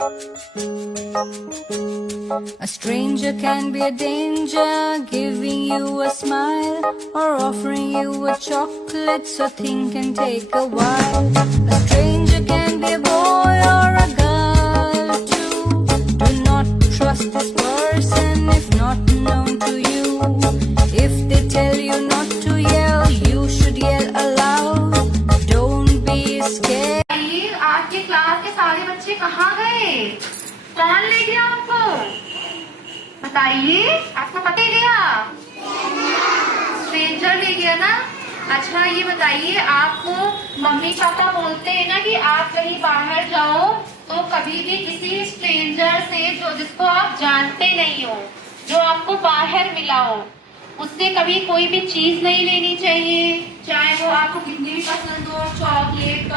A stranger can be a danger, giving you a smile or offering you a chocolate, so think and take a while. A stranger can be a boy or a girl too. Do not trust this person if not known to you. If they tell you not to yell, you should yell aloud. Don't be scared. आज के class के सारे बच्चे कहाँ गए? कौन ले गया आपको? बताइए, आपको पता ही गया? स्ट्रेंजर ले गया ना? अच्छा ये बताइए, आपको मम्मी पापा बोलते हैं ना कि आप कहीं बाहर जाओ तो कभी भी किसी स्ट्रेंजर से जिसको आप जानते नहीं हो, जो आपको बाहर मिला हो, उससे कभी कोई भी चीज नहीं लेनी चाहिए, चाहे वो आपको कितनी भी पसंद हो, चॉकलेट,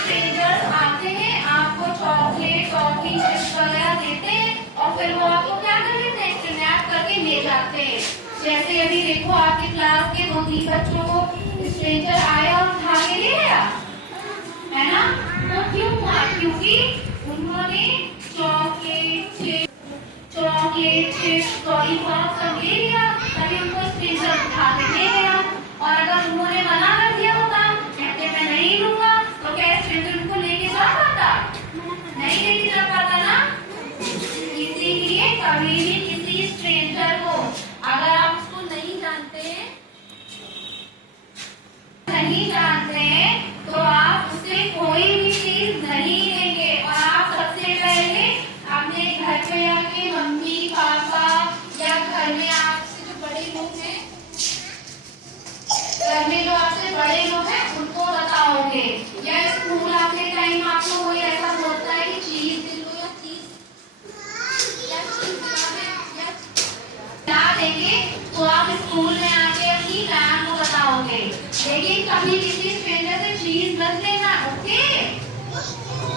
स्ट्रेंजर्स आते हैं, आपको चॉकलेट, टॉफी, चिप्स वगैरह देते हैं और फिर वो आपको क्या कर लेते हैं, किडनैप करके ले जाते हैं। जैसे अभी देखो आपके क्लास के 2-3 बच्चों को स्ट्रेंजर आया और उठा के ले गया, है ना? तो क्यों हुआ? क्योंकि उन्होंने चॉकलेट, चिप्स, लॉलीपॉप सब ले लिया, तभी उनको स्ट्रेंजर उठा के ले गया। और अगर उन्होंने मना कर दिया होता, कहते मैं नहीं लूंगा, तो क्या स्ट्रेंजर उनको लेके जा पाता? नहीं लेके जा पाता ना। इसीलिए कभी भी किसी स्ट्रेंजर को, अगर आप उसको नहीं जानते तो आप उससे कोई भी चीज नहीं लेंगे। और आप सबसे पहले अपने घर पे आके मम्मी पापा या घर में आपसे जो बड़े लोग हैं, घर में जो आपसे बड़े लोग हैं उनको बताओगे। या स्कूल आते टाइम आपको कोई ऐसा बोलता है कि चीज दे दो या चीज ला देंगे, तो आप स्कूल में आके अपनी मैम को बताओगे। लेकिन कभी किसी स्ट्रेंजर से चीज मत लेना, ओके?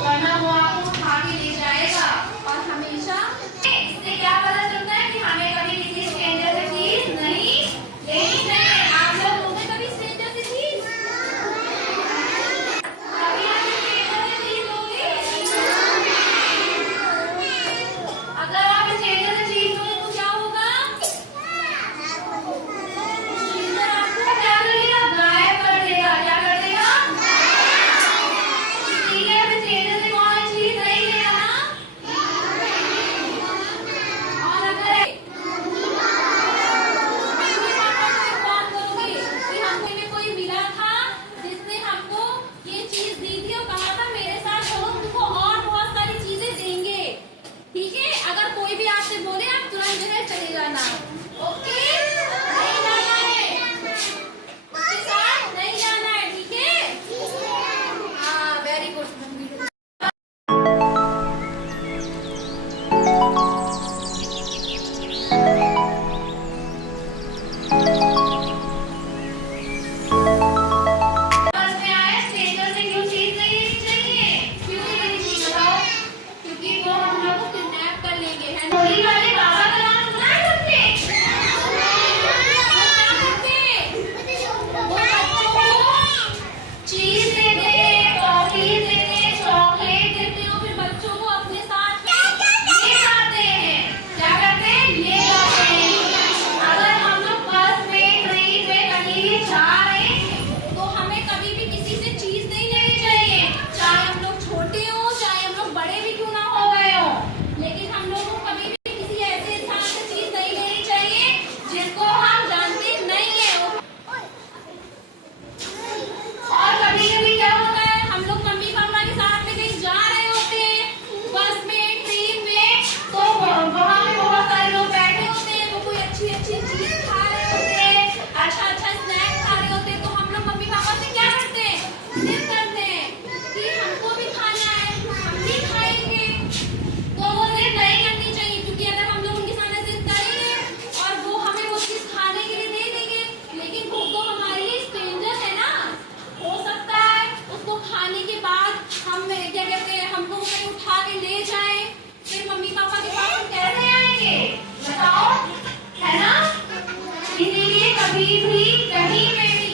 वरना वो आपको उठा के ले जाएगा। और हमेशा इससे क्या पता चलता है कि हमें कभी किसी स्ट्रेंजर से चीज नहीं लेनी चाहिए। आप लोग लोगे कभी स्ट्रेंजर से चीज? कभी आप स्ट्रेंजर से चीज लोगे? अगर आप स्ट्रेंजर से चीज लोगे तो क्या होगा? स्ट्रेंजर आपको क्या करेगा? गायब कर देगा। क्या कर देगा? इसीलिए स्ट्रेंजर से कोई चीज नहीं लेना ना। और अगर बात करोगे कि हमसे में कोई मिला था जिसने हमको ये चीज दी थी और कहा था मेरे साथ चलो तुमको और बहुत सारी चीजें देंगे, ठीक है? अगर कोई भी आपसे बोले आप तुरंत जो है चले जाना, ओके? नहीं जाना है, उसके साथ नहीं जाना है, ठीक है? हाँ, वेरी गुड। समझ में आया स्ट्रेंजर से क्यों चीज नहीं लेनी चाहिए? क्यों नहीं लेनी चाहिए बताओ? क्योंकि वो हम लोग को किडनैप कर लेंगे, है ना? होली वाले बाबा का नाम सुना है तुमने? वो क्या करते? वो बच्चों को चीज देते, टॉफी देते, चॉकलेट देते और फिर बच्चों को अपने साथ ले जाते हैं। क्या करते हैं? ले जाते हैं। अगर हम लोग बस में, ट्रेन में कहीं भी जा रहे हैं तो हमें कभी भी किसी से चीज नहीं लेनी चाहिए, चाहे हम लोग छोटे हो, चाहे हम लोग बड़े भी क्यों ना हो गए हो। लेकिन हम लोग को कभी भी किसी ऐसे इंसान से चीज नहीं लेनी चाहिए जिसको हम जानते नहीं है। और कभी कभी क्या होता है, हम लोग मम्मी पापा के साथ में कहीं जा रहे होते हैं, बस में, ट्रेन में, तो वहाँ पे बहुत सारे लोग बैठे होते हैं, वो कोई अच्छी अच्छी चीज खा रहे होते हैं, अच्छा अच्छा स्नैक खा रहे होते हैं, तो हम लोग मम्मी पापा से क्या करते हैं? जिद करते हैं कि हमको भी खाना है, हम भी खाएंगे। तो वो जिद नहीं करनी चाहिए, क्योंकि अगर हम लोग उनके सामने जिद करेंगे और वो हमें वो चीज खाने के लिए दे देंगे, लेकिन वो तो हमारे लिए स्ट्रेंजर है ना, हो सकता है उसको खाने के बाद हम क्या कहते हैं, हमको कहीं उठा के ले जाए, फिर मम्मी पापा के पास हम कैसे आएंगे बताओ, है ना? इसीलिए कभी भी कहीं पे भी